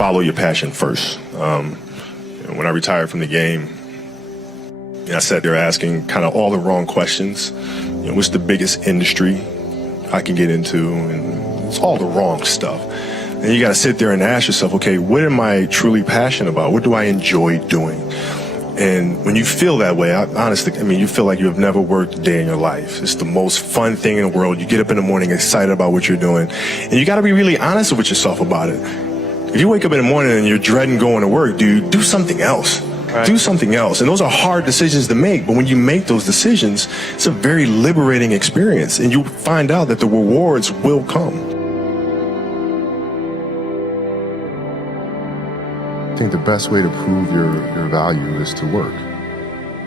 follow your passion first. When I retired from the game, I sat there asking kind of all the wrong questions. What's the biggest industry I can get into? And it's all the wrong stuff. And you got to sit there and ask yourself, okay, what am I truly passionate about? What do I enjoy doing? And when you feel that way, honestly, you feel like you have never worked a day in your life. It's the most fun thing in the world. You get up in the morning excited about what you're doing. And you got to be really honest with yourself about it. If you wake up in the morning and you're dreading going to work, dude, do something else. Right. Do something else. And those are hard decisions to make. But when you make those decisions, it's a very liberating experience. And you find out that the rewards will come. I think the best way to prove your value is to work,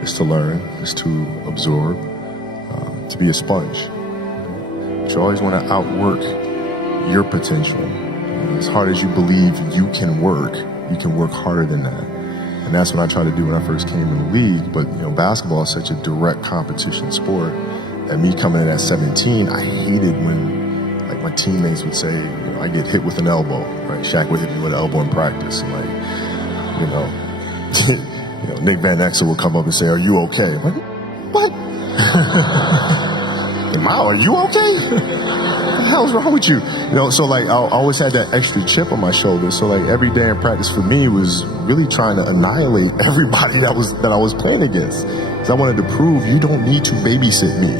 is to learn, is to absorb, to be a sponge. But you always want to outwork your potential. As hard as you believe you can work harder than that. And that's what I tried to do when I first came in the league. But basketball is such a direct competition sport that me coming in at 17, I hated when my teammates would say, I get hit with an elbow, right? Shaq would hit me with an elbow in practice. And Nick Van Exel would come up and say, "Are you okay?" I'm like, what? Mao, are you okay? What the hell's wrong with you? So I always had that extra chip on my shoulder. So every day in practice for me was really trying to annihilate everybody that I was playing against. Because I wanted to prove you don't need to babysit me.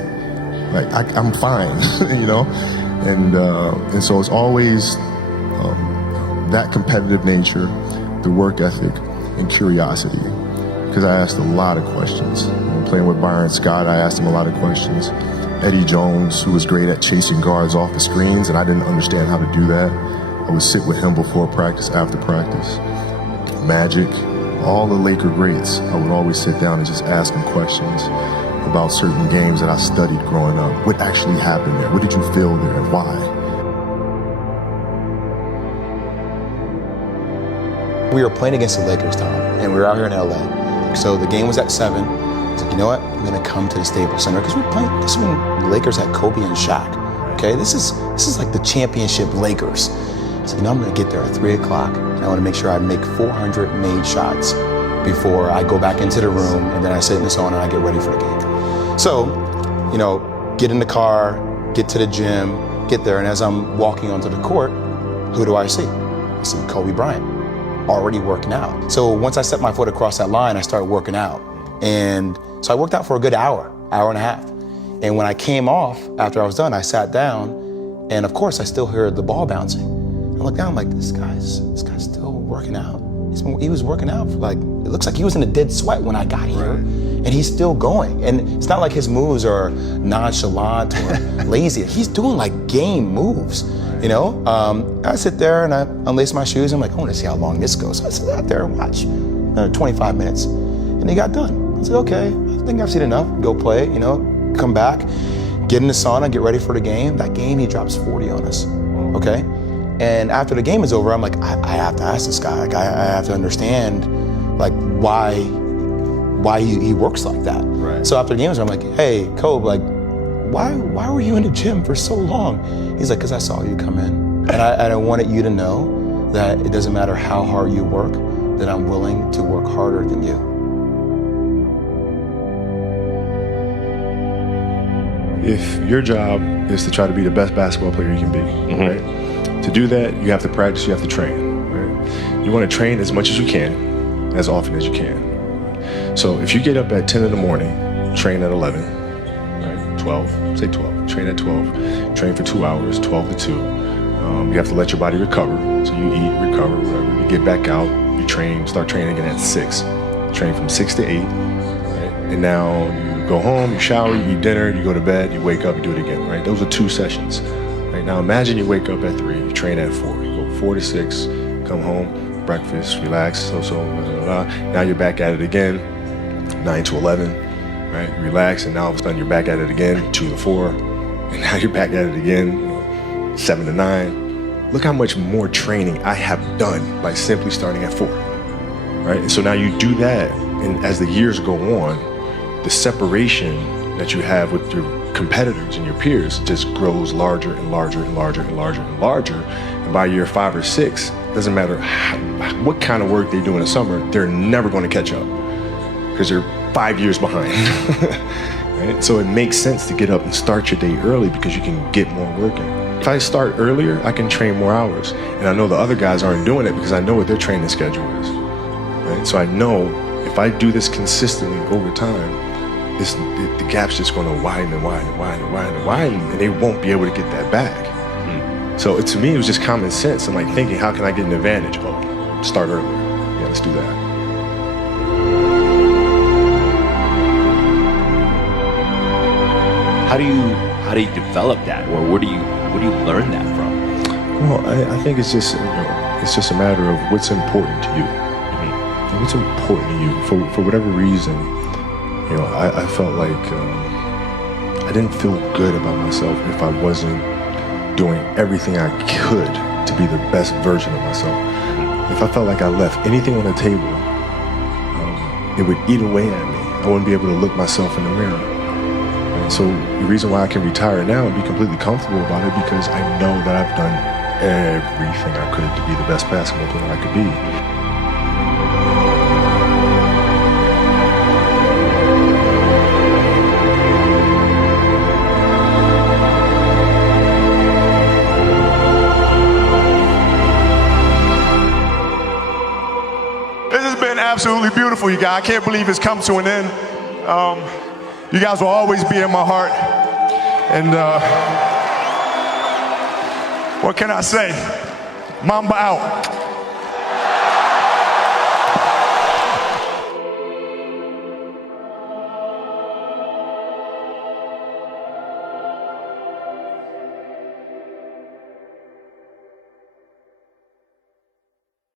I'm fine, And so it's always that competitive nature, the work ethic, and curiosity. Because I asked a lot of questions. When playing with Byron Scott, I asked him a lot of questions. Eddie Jones, who was great at chasing guards off the screens, and I didn't understand how to do that. I would sit with him before practice, after practice. Magic, all the Laker greats, I would always sit down and just ask them questions about certain games that I studied growing up. What actually happened there? What did you feel there and why? We were playing against the Lakers, Tom, and we were out here in LA. So the game was at 7. I was like, you know what? I'm gonna come to the Staples Center because we're playing. This is when the Lakers had Kobe and Shaq. Okay, this is like the championship Lakers. So I'm gonna get there at 3 o'clock, and I want to make sure I make 400 made shots before I go back into the room, and then I sit in the sauna and I get ready for the game. So, get in the car, get to the gym, get there, and as I'm walking onto the court, who do I see? I see Kobe Bryant, already working out. So once I set my foot across that line, I started working out. And so I worked out for a good hour and a half. And when I came off, after I was done, I sat down, and of course I still heard the ball bouncing. I looked down, I'm like, this guy's still working out. He was working out for it looks like he was in a dead sweat when I got here. And he's still going. And it's not like his moves are nonchalant or lazy. He's doing game moves, I sit there and I unlace my shoes. I'm like, I want to see how long this goes. So I sit out there and watch 25 minutes. And he got done. I said, okay, I think I've seen enough. Go play, come back, get in the sauna, get ready for the game. That game, he drops 40 on us, okay? And after the game is over, I'm like, I have to ask this guy. I have to understand, why he works like that. Right. So after the game is over, I'm like, hey, Kobe, why were you in the gym for so long? He's like, because I saw you come in. And I wanted you to know that it doesn't matter how hard you work, that I'm willing to work harder than you. If your job is to try to be the best basketball player you can be, right? To do that, you have to practice, you have to train, right? You want to train as much as you can, as often as you can. So if you get up at 10 in the morning, train at 11, right? 12, say 12, train at 12, train for 2 hours, 12 to 2. You have to let your body recover. So you eat, recover, whatever. You get back out, you train, start training again at 6. Train from 6 to 8, right? And now you go home, you shower, you eat dinner, you go to bed, you wake up, you do it again, right? Those are 2 sessions. Right? Now imagine you wake up at 3, you train at 4, you go 4 to 6, come home, breakfast, relax, blah, blah, blah. Now you're back at it again, 9 to 11, right? Relax, and now all of a sudden you're back at it again, 2 to 4, and now you're back at it again, 7 to 9. Look how much more training I have done by simply starting at 4, right? And so now you do that, and as the years go on, the separation that you have with your competitors and your peers just grows larger and larger and larger and larger and larger. And by year 5 or 6, doesn't matter what kind of work they do in the summer, they're never going to catch up because they're 5 years behind. Right? So it makes sense to get up and start your day early because you can get more work in. If I start earlier, I can train more hours. And I know the other guys aren't doing it because I know what their training schedule is. Right? So I know if I do this consistently over time, the gap's just going to widen and widen and widen and widen and widen, and they won't be able to get that back. So to me, it was just common sense. I'm like thinking, how can I get an advantage? Oh, start earlier. Yeah, let's do that. How do you develop that, or where do you learn that from? Well, I think it's just it's just a matter of what's important to you. What's important to you for whatever reason. I felt like I didn't feel good about myself if I wasn't doing everything I could to be the best version of myself. If I felt like I left anything on the table, it would eat away at me. I wouldn't be able to look myself in the mirror. And so the reason why I can retire now and be completely comfortable about it, because I know that I've done everything I could to be the best basketball player I could be. This has been absolutely beautiful, you guys. I can't believe it's come to an end. You guys will always be in my heart. And what can I say? Mamba out.